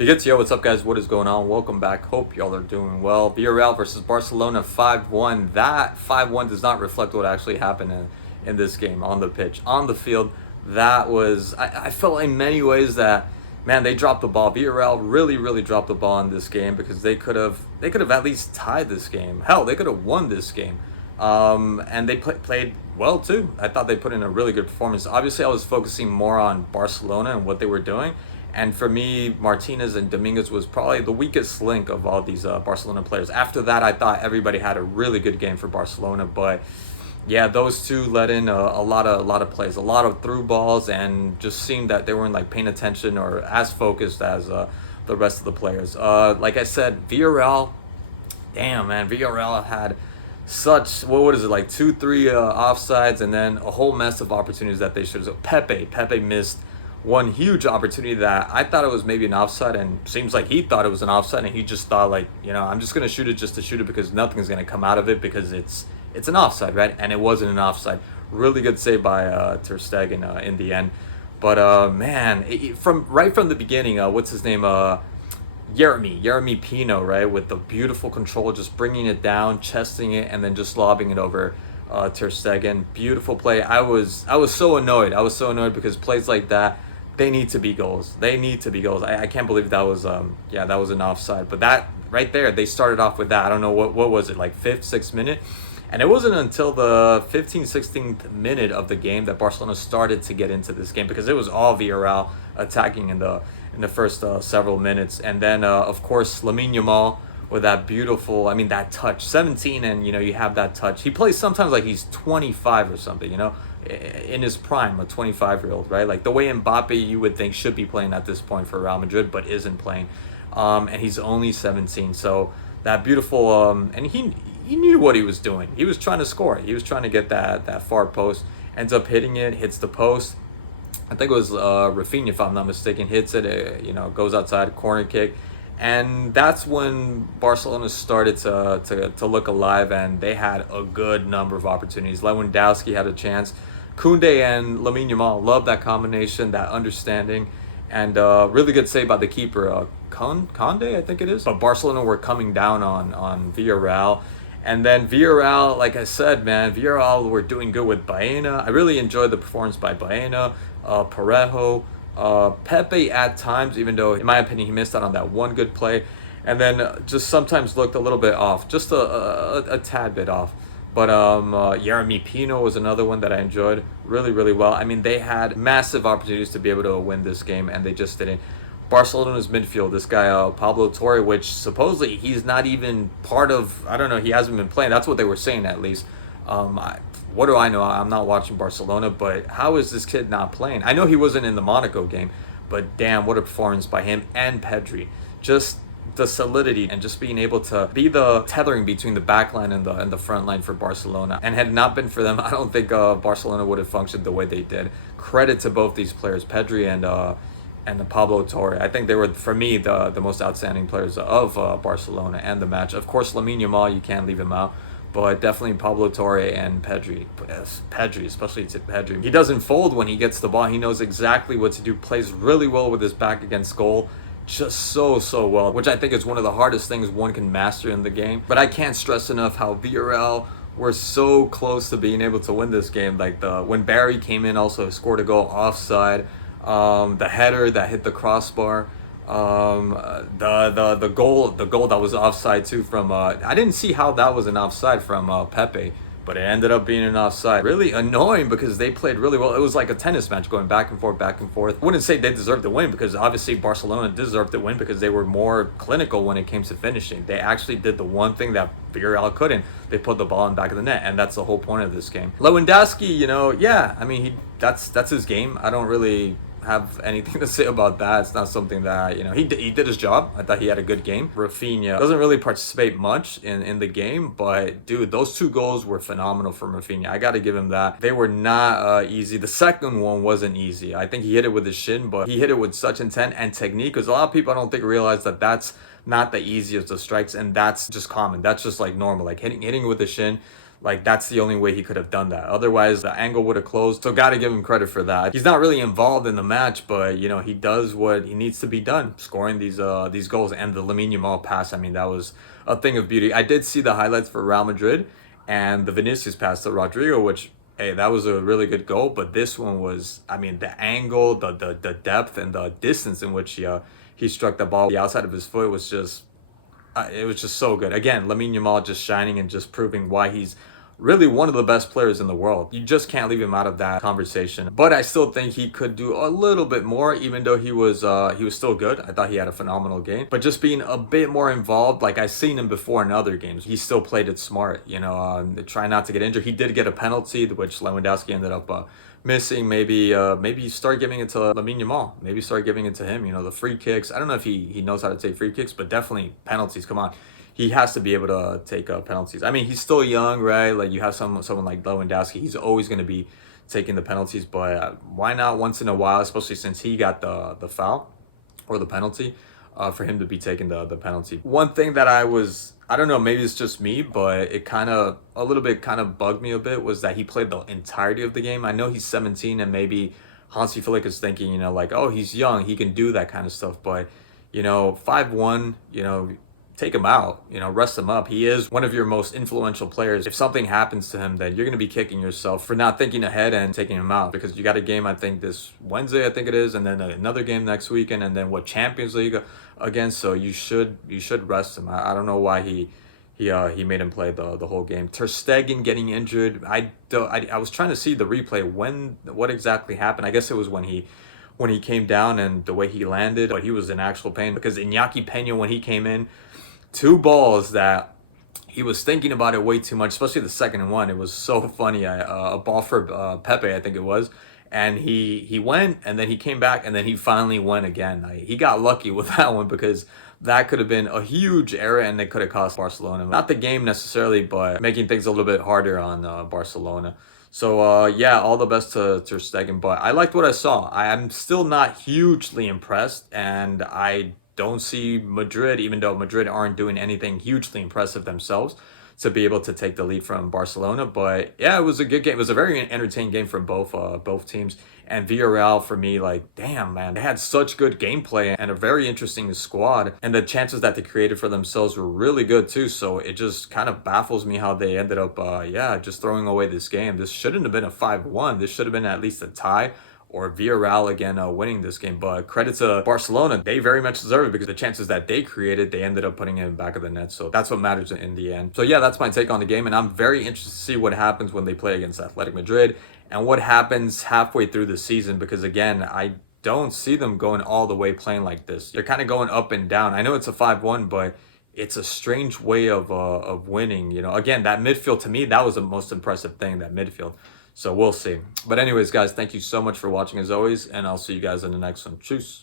Yo, what's up, guys? What is going on? Welcome back. Hope y'all are doing well. Villareal versus Barcelona 5-1. That 5-1 does not reflect what actually happened in this game on the pitch, on the field. That was, I felt in many ways that, man, they dropped the ball. Villareal really dropped the ball in this game because they could have at least tied this game. Hell, they could have won this game. And they played well too. I thought they put in a really good performance. Obviously, I was focusing more on Barcelona and what they were doing. And for me, Martinez and Dominguez was probably the weakest link of all these Barcelona players. After that, I thought everybody had a really good game for Barcelona. But yeah, those two let in a lot of plays, a lot of through balls, and just seemed that they weren't like paying attention or as focused as the rest of the players. Like I said, Villarreal, damn man, Villarreal had such what is it, like two, three offsides, and then a whole mess of opportunities that they should have. Pepe missed one huge opportunity that I thought it was maybe an offside, and seems like he thought it was an offside, and he just thought like, I'm just gonna shoot it just to shoot it because nothing's gonna come out of it because it's an offside, right? And it wasn't an offside. Really good save by Ter Stegen in the end. But man, from the beginning, what's his name? Yeremy Pino, right, with the beautiful control, just bringing it down, chesting it, and then just lobbing it over Ter Stegen. Beautiful play. I was so annoyed. I was so annoyed because plays like that, they need to be goals. They need to be goals. I can't believe that was that was an offside. But that right there, they started off with that. I don't know what was it, like fifth, sixth minute. And it wasn't until the 15th, 16th minute of the game that Barcelona started to get into this game because it was all Villarreal attacking in the first several minutes. And then, of course, Lamine Yamal with that beautiful, I mean, that touch. 17, and, you have that touch. He plays sometimes like he's 25 or something, in his prime, a 25-year-old, right? Like the way Mbappe, you would think, should be playing at this point for Real Madrid, but isn't playing. And he's only 17. So that beautiful, and he knew what he was doing. He was trying to score. He was trying to get that far post. Ends up hitting it, hits the post. I think it was Rafinha, if I'm not mistaken, hits it. Goes outside, corner kick, and that's when Barcelona started to look alive, and they had a good number of opportunities. Lewandowski had a chance. Koundé and Lamine Yamal, love that combination, that understanding, and really good save by the keeper, Conde, I think it is. But Barcelona were coming down on Villarreal. And then Villarreal, like I said, man, Villarreal were doing good with Baena. I really enjoyed the performance by Baena, Parejo, Pepe at times, even though, in my opinion, he missed out on that one good play. And then just sometimes looked a little bit off, just a tad bit off. But Yeremy Pino was another one that I enjoyed really well. I mean, they had massive opportunities to be able to win this game, and they just didn't. Barcelona's midfield, this guy Pablo Torre, which supposedly he's not even part of. I don't know. He hasn't been playing. That's what they were saying, at least. What do I know? I'm not watching Barcelona, but how is this kid not playing? I know he wasn't in the Monaco game, but damn, what a performance by him and Pedri. Just the solidity and just being able to be the tethering between the back line and the front line for Barcelona. And had it not been for them, I don't think Barcelona would have functioned the way they did. Credit to both these players, Pedri and Pablo Torre. I think they were, for me, the most outstanding players of Barcelona and the match. Of course, Lamine Yamal, you can't leave him out, but definitely Pablo Torre and Pedri. Yes, Pedri, especially to Pedri. He doesn't fold when he gets the ball. He knows exactly what to do. Plays really well with his back against goal. Just so well, which I think is one of the hardest things one can master in the game. But I can't stress enough how Villarreal were so close to being able to win this game. Like when Barry came in, also scored a goal offside. The header that hit the crossbar, the goal that was offside too from I didn't see how that was an offside from Pepe, but it ended up being an offside. Really annoying because they played really well. It was like a tennis match going back and forth, back and forth. I wouldn't say they deserved to win because obviously Barcelona deserved to win because they were more clinical when it came to finishing. They actually did the one thing that Villarreal couldn't. They put the ball in the back of the net, and that's the whole point of this game. Lewandowski, yeah, I mean that's his game. I don't really have anything to say about that. It's not something that, he did his job. I thought he had a good game. Rafinha doesn't really participate much in the game, but dude, those two goals were phenomenal from Rafinha. I got to give him that. They were not easy. The second one wasn't easy. I think he hit it with his shin, but he hit it with such intent and technique, because a lot of people, I don't think, realize that that's not the easiest of strikes, and that's just common. That's just like normal, like hitting it with the shin. Like, that's the only way he could have done that. Otherwise, the angle would have closed. So, got to give him credit for that. He's not really involved in the match, but you know, he does what he needs to be done, scoring these goals. And the Lamine Yamal pass, I mean, that was a thing of beauty. I did see the highlights for Real Madrid and the Vinicius pass to Rodrigo, which, hey, that was a really good goal. But this one was, I mean, the angle, the depth, and the distance in which he struck the ball, the outside of his foot was just it was just so good. Again, Lamine Yamal just shining and just proving why he's really one of the best players in the world. You just can't leave him out of that conversation. But I still think he could do a little bit more, even though he was still good. I thought he had a phenomenal game. But just being a bit more involved, like I've seen him before in other games, he still played it smart. You know, try not to get injured. He did get a penalty, which Lewandowski ended up missing. Maybe start giving it to Lamine Yamal. Maybe start giving it to him. You know, the free kicks. I don't know if he knows how to take free kicks, but definitely penalties. Come on, he has to be able to take penalties. I mean, he's still young, right? Like you have someone like Lewandowski. He's always going to be taking the penalties, but why not once in a while, especially since he got the foul or the penalty, for him to be taking the penalty. One thing that I don't know, maybe it's just me, but it kind of a little bit kind of bugged me a bit was that he played the entirety of the game. I know he's 17 and maybe Hansi Flick is thinking, you know, like, oh, he's young, he can do that kind of stuff, but you know, 5-1, you know, take him out, you know, rest him up. He is one of your most influential players. If something happens to him, then you're going to be kicking yourself for not thinking ahead and taking him out, because you got a game, I think this Wednesday, I think it is, and then another game next weekend, and then what, Champions League again. So you should rest him. I don't know why he made him play the whole game. Ter Stegen getting injured. I was trying to see the replay what exactly happened. I guess it was when he came down and the way he landed, but he was in actual pain because Iñaki Peña, when he came in, two balls that he was thinking about it way too much, especially the second one. It was so funny. A ball for Pepe, I think it was. And he went, and then he came back, and then he finally went again. He got lucky with that one because that could have been a huge error, and it could have cost Barcelona. Not the game necessarily, but making things a little bit harder on Barcelona. So yeah, all the best to Ter Stegen. But I liked what I saw. I'm still not hugely impressed, and I don't see Madrid, even though Madrid aren't doing anything hugely impressive themselves, to be able to take the lead from Barcelona. But yeah, it was a good game. It was a very entertaining game for both teams. And Villareal, for me, like, damn, man, they had such good gameplay and a very interesting squad. And the chances that they created for themselves were really good too. So it just kind of baffles me how they ended up, yeah, just throwing away this game. This shouldn't have been a 5-1. This should have been at least a tie, or Villareal again winning this game. But credit to Barcelona, they very much deserve it because the chances that they created, they ended up putting it in the back of the net. So that's what matters in the end. So yeah, that's my take on the game, and I'm very interested to see what happens when they play against Athletic Madrid and what happens halfway through the season, because again, I don't see them going all the way playing like this. They're kind of going up and down. I know it's a 5-1, but it's a strange way of winning. You know, again, that midfield, to me, that was the most impressive thing, that midfield. So we'll see. But anyways, guys, thank you so much for watching as always, and I'll see you guys in the next one. Cheers.